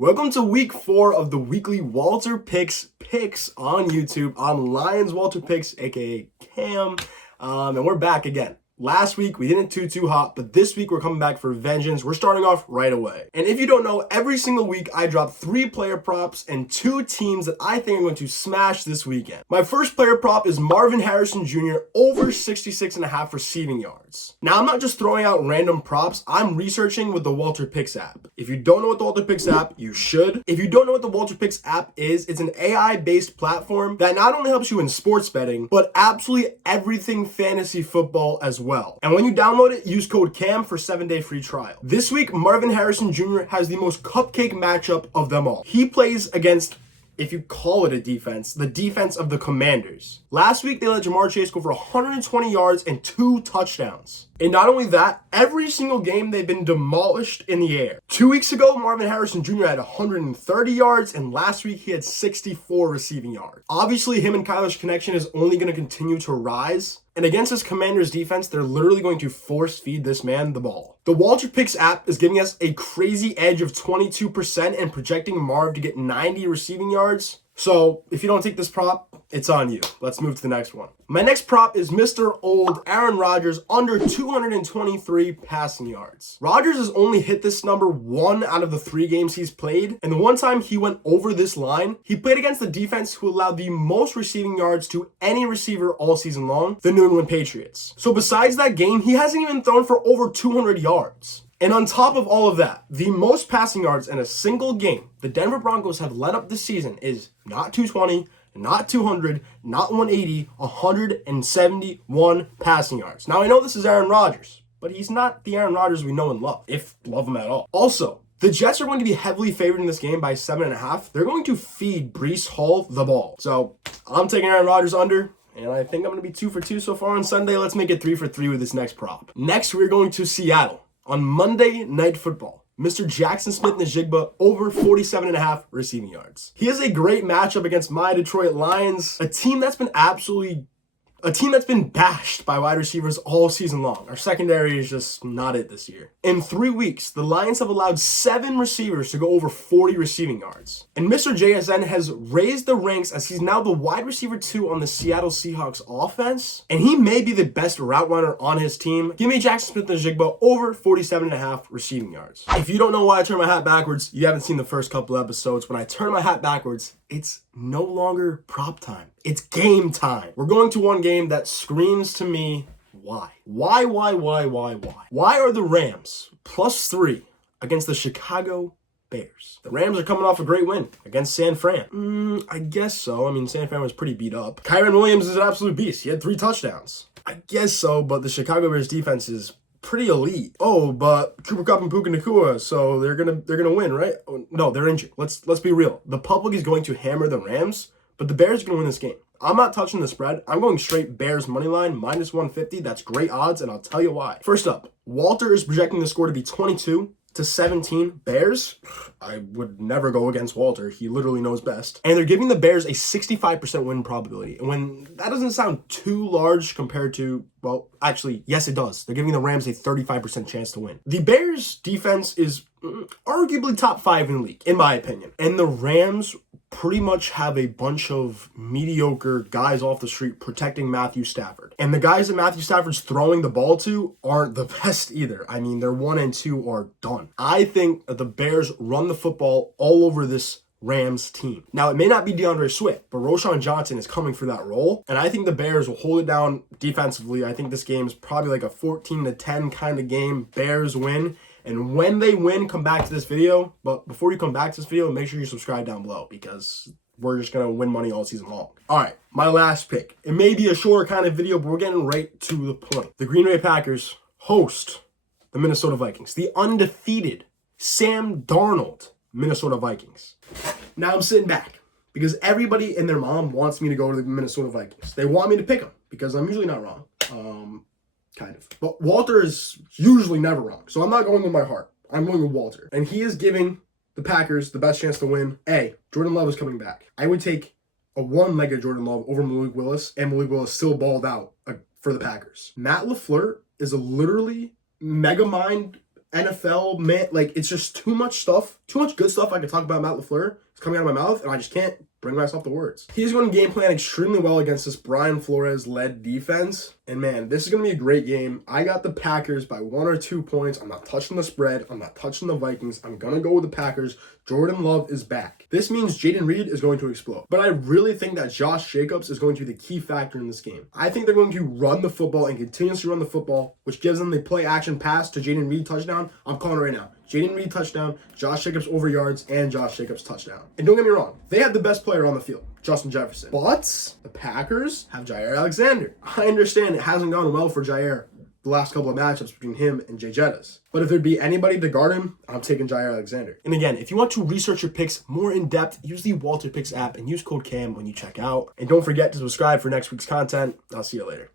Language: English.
Welcome to week 4 of the weekly WalterPicks picks on YouTube. I'm Lions WalterPicks, aka Cam, and we're back again. Last week we didn't do too hot, but this week we're coming back for vengeance. We're starting off right away. And if you don't know, every single week I drop 3 player props and 2 teams that I think are going to smash this weekend. My first player prop is Marvin Harrison Jr. over 66.5 receiving yards. Now I'm not just throwing out random props, I'm researching with the WalterPicks app. If you don't know what the WalterPicks app, you should. If you don't know what the WalterPicks app is, it's an AI-based platform that not only helps you in sports betting, but absolutely everything fantasy football as well. And when you download it, use code CAM for 7-day free trial. This week, Marvin Harrison Jr. has the most cupcake matchup of them all. He plays against, if you call it a defense, the defense of the Commanders. Last week, they let Jamar Chase go for 120 yards and 2 touchdowns. And not only that, every single game they've been demolished in the air. 2 weeks ago, Marvin Harrison Jr. had 130 yards, and last week he had 64 receiving yards. Obviously, him and Kyler's connection is only going to continue to rise. And against this Commanders defense, they're literally going to force feed this man the ball. The WalterPicks app is giving us a crazy edge of 22% and projecting Marv to get 90 receiving yards. So if you don't take this prop, it's on you. Let's move to the next one. My next prop is Mr. Old Aaron Rodgers under 223 passing yards. Rodgers has only hit this number 1 out of the 3 games he's played, and the one time he went over this line, he played against the defense who allowed the most receiving yards to any receiver all season long, the New England Patriots. So besides that game, he hasn't even thrown for over 200 yards. And on top of all of that, the most passing yards in a single game the Denver Broncos have led up this season is not 220, not 200, not 180, 171 passing yards. Now, I know this is Aaron Rodgers, but he's not the Aaron Rodgers we know and love, if love him at all. Also, the Jets are going to be heavily favored in this game by 7.5. They're going to feed Breece Hall the ball. So I'm taking Aaron Rodgers under. And I think I'm going to be 2 for 2 so far on Sunday. Let's make it 3 for 3 with this next prop. Next, we're going to Seattle. On Monday Night Football, Mr. Jackson Smith-Njigba over 47.5 receiving yards. He has a great matchup against my Detroit Lions, a team that's been bashed by wide receivers all season long. Our secondary is just not it this year. In 3 weeks, the Lions have allowed 7 receivers to go over 40 receiving yards. And Mr. JSN has raised the ranks as he's now the wide receiver 2 on the Seattle Seahawks offense. And he may be the best route runner on his team. Give me Jackson Smith-Njigba over 47.5 receiving yards. If you don't know why I turn my hat backwards, you haven't seen the first couple episodes. When I turn my hat backwards, it's no longer prop time. It's game time. We're going to one game that screams to me, why? Why? Why are the Rams +3 against the Chicago Bears? The Rams are coming off a great win against San Fran. I guess so. I mean, San Fran was pretty beat up. Kyren Williams is an absolute beast. He had 3 touchdowns. I guess so, but the Chicago Bears defense is pretty elite. Oh, but Cooper Kupp and Puka Nacua, so they're gonna win, right? Oh, no, they're injured. Let's be real. The public is going to hammer the Rams, but the Bears are gonna win this game. I'm not touching the spread. I'm going straight Bears money line -150. That's great odds, and I'll tell you why. First up, Walter is projecting the score to be 22-17 Bears. I would never go against Walter. He literally knows best. And they're giving the Bears a 65% win probability. And when that doesn't sound too large compared to, well, actually, yes, it does. They're giving the Rams a 35% chance to win. The Bears defense is arguably top 5 in the league, in my opinion. And the Rams pretty much have a bunch of mediocre guys off the street protecting Matthew Stafford. And the guys that Matthew Stafford's throwing the ball to aren't the best either. I mean, their 1 and 2 are done. I think that the Bears run the football all over this Rams team. Now, it may not be DeAndre Swift, but Roschon Johnson is coming for that role. And I think the Bears will hold it down defensively. I think this game is probably like a 14-10 kind of game. Bears win. And when they win, come back to this video. But before you come back to this video, make sure you subscribe down below because we're just going to win money all season long. All right, my last pick. It may be a shorter kind of video, but we're getting right to the point. The Green Bay Packers host the Minnesota Vikings. The undefeated Sam Darnold Minnesota Vikings. Now I'm sitting back because everybody and their mom wants me to go to the Minnesota Vikings. They want me to pick them because I'm usually not wrong. Kind of. But Walter is usually never wrong. So I'm not going with my heart. I'm going with Walter. And he is giving the Packers the best chance to win. A, Jordan Love is coming back. I would take a one-legged Jordan Love over Malik Willis, and Malik Willis still balled out for the Packers. Matt LaFleur is a literally mega mind NFL, man, like, it's just too much stuff, too much good stuff I could talk about Matt LaFleur. It's coming out of my mouth, and I just can't bring myself to words. He's going to game plan extremely well against this Brian Flores-led defense. And man, this is going to be a great game. I got the Packers by 1 or 2 points. I'm not touching the spread. I'm not touching the Vikings. I'm going to go with the Packers. Jordan Love is back. This means Jaden Reed is going to explode. But I really think that Josh Jacobs is going to be the key factor in this game. I think they're going to run the football and continuously run the football, which gives them the play action pass to Jaden Reed touchdown. I'm calling it right now. Jaden Reed touchdown, Josh Jacobs over yards, and Josh Jacobs touchdown. And don't get me wrong, they have the best player on the field, Justin Jefferson. But the Packers have Jair Alexander. I understand it hasn't gone well for Jair the last couple of matchups between him and Jay Jettis. But if there'd be anybody to guard him, I'm taking Jair Alexander. And again, if you want to research your picks more in depth, use the WalterPicks app and use code CAM when you check out. And don't forget to subscribe for next week's content. I'll see you later.